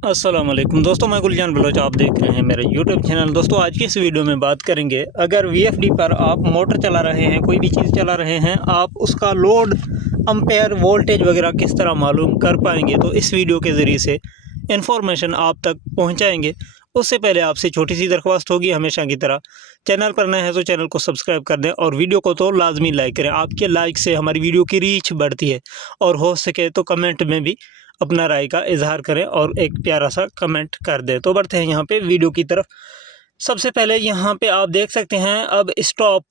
अस्सलाम वालेकुम दोस्तों, मैं गुलजान बलोच, आप देख रहे हैं मेरा यूट्यूब चैनल। दोस्तों आज की इस वीडियो में बात करेंगे, अगर वीएफडी पर आप मोटर चला रहे हैं, कोई भी चीज़ चला रहे हैं, आप उसका लोड, अम्पेयर, वोल्टेज वगैरह किस तरह मालूम कर पाएंगे। तो इस वीडियो के ज़रिए से इन्फॉर्मेशन आप तक पहुंचाएंगे। उससे पहले आपसे छोटी सी दरख्वास्त होगी, हमेशा की तरह चैनल पर नए हैं तो चैनल को सब्सक्राइब कर दें और वीडियो को तो लाजमी लाइक करें। आपके लाइक से हमारी वीडियो की रीच बढ़ती है और हो सके तो कमेंट में भी अपना राय का इजहार करें और एक प्यारा सा कमेंट कर दें। तो बढ़ते हैं यहाँ पे वीडियो की तरफ। सबसे पहले यहाँ पे आप देख सकते हैं, अब स्टॉप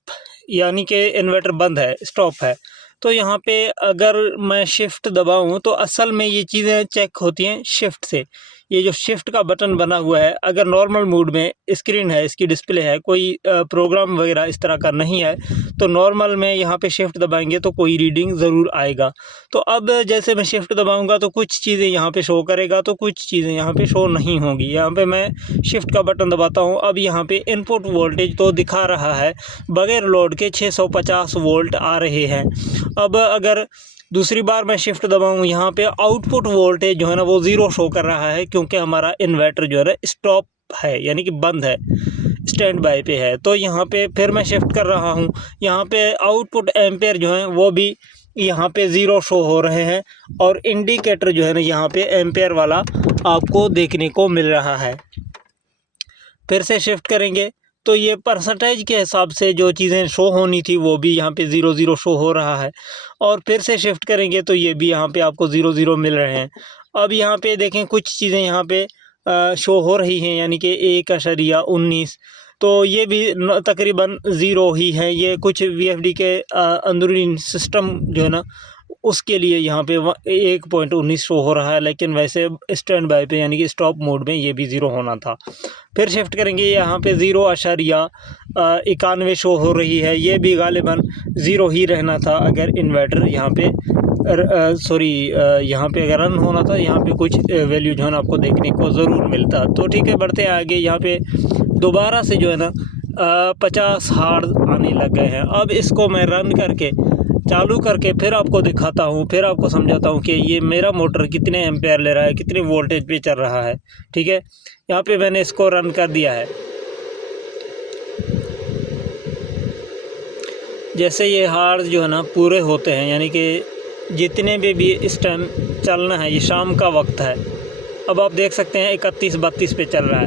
यानी कि इन्वर्टर बंद है, स्टॉप है। तो यहाँ पे अगर मैं शिफ्ट दबाऊँ तो असल में ये चीज़ें चेक होती हैं शिफ्ट से। ये जो शिफ्ट का बटन बना हुआ है, अगर नॉर्मल मोड में स्क्रीन है, इसकी डिस्प्ले है, कोई प्रोग्राम वगैरह इस तरह का नहीं है, तो नॉर्मल में यहाँ पे शिफ्ट दबाएंगे तो कोई रीडिंग ज़रूर आएगा। तो अब जैसे मैं शिफ्ट दबाऊंगा तो कुछ चीज़ें यहाँ पे शो करेगा, तो कुछ चीज़ें यहाँ पे शो नहीं होंगी। यहाँ पे मैं शिफ्ट का बटन दबाता हूँ, अब यहाँ पे इनपुट वोल्टेज तो दिखा रहा है, बगैर लोड के 650 वोल्ट आ रहे हैं। अब अगर दूसरी बार मैं शिफ्ट दबाऊँ, यहाँ पे आउटपुट वोल्टेज जो है ना वो ज़ीरो शो कर रहा है, क्योंकि हमारा इन्वर्टर जो है ना स्टॉप है, यानी कि बंद है, स्टैंड बाय पे है। तो यहाँ पे फिर मैं शिफ्ट कर रहा हूँ, यहाँ पे आउटपुट एम्पेयर जो है वो भी यहाँ पे ज़ीरो शो हो रहे हैं और इंडिकेटर जो है ना यहाँ पे एम्पेयर वाला आपको देखने को मिल रहा है। फिर से शिफ्ट करेंगे तो ये परसेंटेज के हिसाब से जो चीज़ें शो होनी थी वो भी यहाँ पे 00 शो हो रहा है। और फिर से शिफ्ट करेंगे तो ये भी यहाँ पे आपको 00 मिल रहे हैं। अब यहाँ पे देखें, कुछ चीज़ें यहाँ पे शो हो रही हैं, यानी कि 1.19, तो ये भी तकरीबन ज़ीरो ही है। ये कुछ वीएफडी के अंदरूनी सिस्टम जो है ना उसके लिए यहाँ पे 1.19 शो हो रहा है, लेकिन वैसे स्टैंड बाय पे यानी कि स्टॉप मोड में ये भी ज़ीरो होना था। फिर शिफ्ट करेंगे, यहाँ पे 0.91 शो हो रही है, ये भी गालिबन ज़ीरो ही रहना था अगर इन्वर्टर यहाँ पे यहाँ पे अगर रन होना था। यहाँ पे कुछ वैल्यू जो है ना आपको देखने को ज़रूर मिलता। तो ठीक है, बढ़ते हैं आगे। यहाँ पे दोबारा से जो है ना 50 हार्ट्ज आने लग गए हैं। अब इसको मैं रन करके चालू करके फिर आपको दिखाता हूँ, फिर आपको समझाता हूँ कि ये मेरा मोटर कितने एम्पेयर ले रहा है, कितने वोल्टेज पे चल रहा है। ठीक है, यहाँ पे मैंने इसको रन कर दिया है। जैसे ये हार्ट्ज जो है ना पूरे होते हैं, यानी कि जितने भी इस टाइम चलना है, ये शाम का वक्त है। अब आप देख सकते हैं 31-32 पे चल रहा है।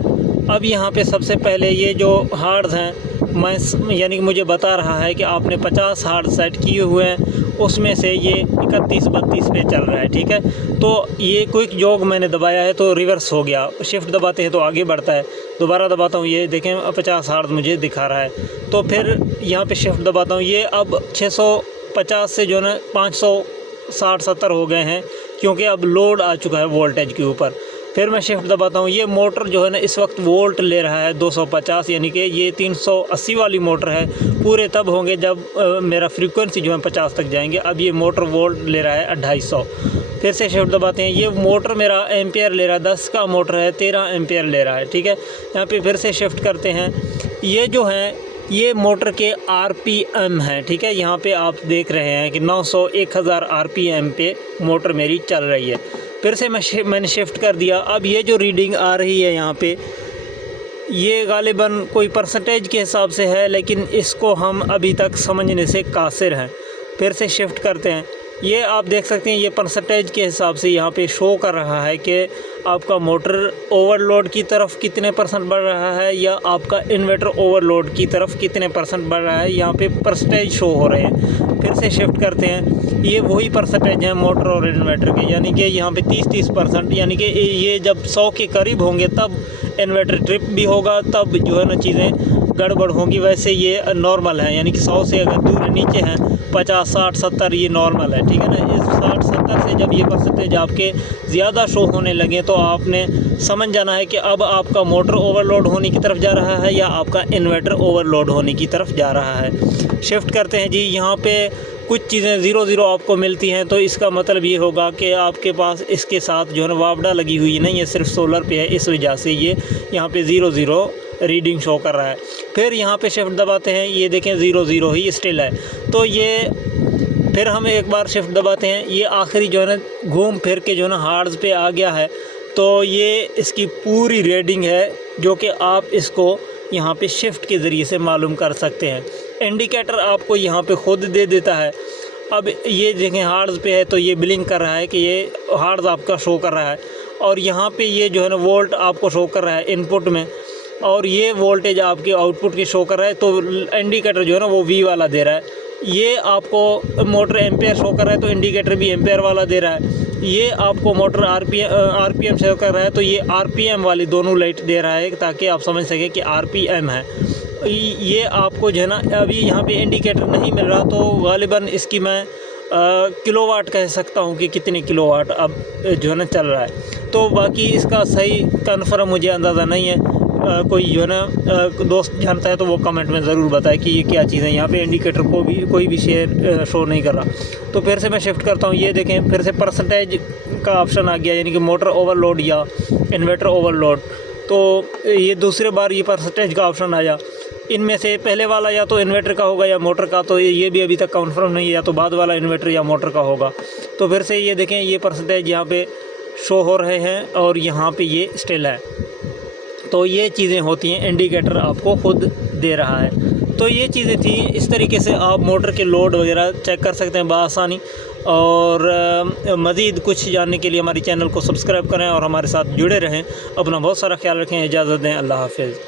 अब यहाँ पे सबसे पहले ये जो हार्ट्ज हैं, मैं यानी कि मुझे बता रहा है कि आपने 50 हार्ट्ज सेट किए हुए हैं, उसमें से ये 31-32 पे चल रहा है। ठीक है, तो ये क्विक जॉग मैंने दबाया है तो रिवर्स हो गया, शिफ्ट दबाते हैं तो आगे बढ़ता है। दोबारा दबाता हूँ, ये देखें 50 हार्ट्ज मुझे दिखा रहा है। तो फिर यहाँ पे शिफ्ट दबाता हूँ, ये अब 650 से जो है ना 560-70 हो गए हैं, क्योंकि अब लोड आ चुका है वोल्टेज के ऊपर। फिर मैं शिफ्ट दबाता हूँ, ये मोटर जो है ना इस वक्त वोल्ट ले रहा है 250, यानी कि ये 380 वाली मोटर है। पूरे तब होंगे जब मेरा फ्रीक्वेंसी जो है 50 तक जाएंगे। अब ये मोटर वोल्ट ले रहा है 250। फिर से शिफ्ट दबाते हैं, ये मोटर मेरा एम्पेयर ले रहा है, 10 का मोटर है, 13 एम्पेयर ले रहा है। ठीक है, यहाँ पे फिर से शिफ्ट करते हैं, ये जो है ये मोटर के आरपीएम है। ठीक है, यहाँ पे आप देख रहे हैं कि 900-1000 आरपीएम पे मोटर मेरी चल रही है। फिर से मैंने शिफ्ट कर दिया। अब ये जो रीडिंग आ रही है यहाँ पे, ये गालिबन कोई परसेंटेज के हिसाब से है, लेकिन इसको हम अभी तक समझने से कासिर हैं। फिर से शिफ्ट करते हैं, ये आप देख सकते हैं ये परसेंटेज के हिसाब से यहाँ पे शो कर रहा है कि आपका मोटर ओवरलोड की तरफ कितने परसेंट बढ़ रहा है या आपका इन्वर्टर ओवरलोड की तरफ कितने परसेंट बढ़ रहा है। यहाँ पे परसेंटेज शो हो रहे हैं। फिर से शिफ्ट करते हैं, ये वही परसेंटेज हैं मोटर और इन्वर्टर के, यानी कि यहाँ पे 30-30%, यानी कि ये जब 100 के करीब होंगे तब इन्वर्टर ट्रिप भी होगा, तब जो है ना चीज़ें गड़बड़ होंगी। वैसे ये नॉर्मल है, यानी कि 100 से अगर दूर नीचे हैं 50-60-70 ये नॉर्मल है। ठीक है ना, इस 60-70 से जब ये परसेंटेज आपके ज़्यादा शो होने लगे तो आपने समझ जाना है कि अब आपका मोटर ओवरलोड होने की तरफ जा रहा है या आपका इन्वर्टर ओवरलोड होने की तरफ जा रहा है। शिफ्ट करते हैं जी, यहाँ पे कुछ चीज़ें 00 आपको मिलती हैं, तो इसका मतलब ये होगा कि आपके पास इसके साथ जो है ना वापडा लगी हुई नहीं है, सिर्फ सोलर पे है, इस वजह से ये यहाँ पे 00 रीडिंग शो कर रहा है। फिर यहाँ पे शिफ्ट दबाते हैं, ये देखें 00 ही स्टिल है। तो ये फिर हम एक बार शिफ्ट दबाते हैं, ये आखिरी जो है ना घूम फिर के जो है ना हार्ट्ज पे आ गया है। तो ये इसकी पूरी रीडिंग है जो कि आप इसको यहाँ पे शिफ्ट के ज़रिए से मालूम कर सकते हैं। इंडिकेटर आपको यहाँ पे खुद दे देता है। अब ये देखें हार्ड्स पे है तो ये ब्लिंक कर रहा है कि ये हार्ड्स आपका शो कर रहा है, और यहाँ पे ये जो है ना वोल्ट आपको शो कर रहा है इनपुट में, और ये वोल्टेज आपके आउटपुट की शो कर रहा है। तो इंडिकेटर जो है ना वो वी वाला दे रहा है। ये आपको मोटर एम्पेयर शो कर रहा है तो इंडिकेटर भी एम्पेयर वाला दे रहा है। ये आपको मोटर आरपीएम शो कर रहा है तो ये आरपीएम वाली दोनों लाइट दे रहा है, ताकि आप समझ सकें कि आरपीएम है। ये आपको जो है ना अभी यहाँ पे इंडिकेटर नहीं मिल रहा, तो गालिबन इसकी मैं किलोवाट कह सकता हूँ कि कितने किलोवाट अब जो है ना चल रहा है। तो बाकी इसका सही कन्फर्म मुझे अंदाज़ा नहीं है। कोई जो है ना दोस्त जानता है तो वो कमेंट में ज़रूर बताए कि ये क्या चीज़ है। यहाँ पे इंडिकेटर को भी कोई भी शेयर शो नहीं कर रहा। तो फिर से मैं शिफ्ट करता हूँ। ये देखें फिर से परसेंटेज का ऑप्शन आ गया, यानी कि मोटर ओवरलोड या इन्वर्टर ओवरलोड। तो ये दूसरे बार ये परसेंटेज का ऑप्शन आया। इनमें से पहले वाला या तो इन्वर्टर का होगा या मोटर का, तो ये भी अभी तक कंफर्म नहीं है, या तो बाद वाला इन्वर्टर या मोटर का होगा। तो फिर से ये देखें ये परसेंटेज यहाँ पे शो हो रहे हैं और यहाँ पे ये स्टिल है। तो ये चीज़ें होती हैं, इंडिकेटर आपको खुद दे रहा है। तो ये चीज़ें थी, इस तरीके से आप मोटर के लोड वगैरह चेक कर सकते हैं बआसानी। और मज़ीद कुछ जानने के लिए हमारे चैनल को सब्सक्राइब करें और हमारे साथ जुड़े रहें। अपना बहुत सारा ख्याल रखें। इजाज़त दें। अल्लाह हाफ़िज़।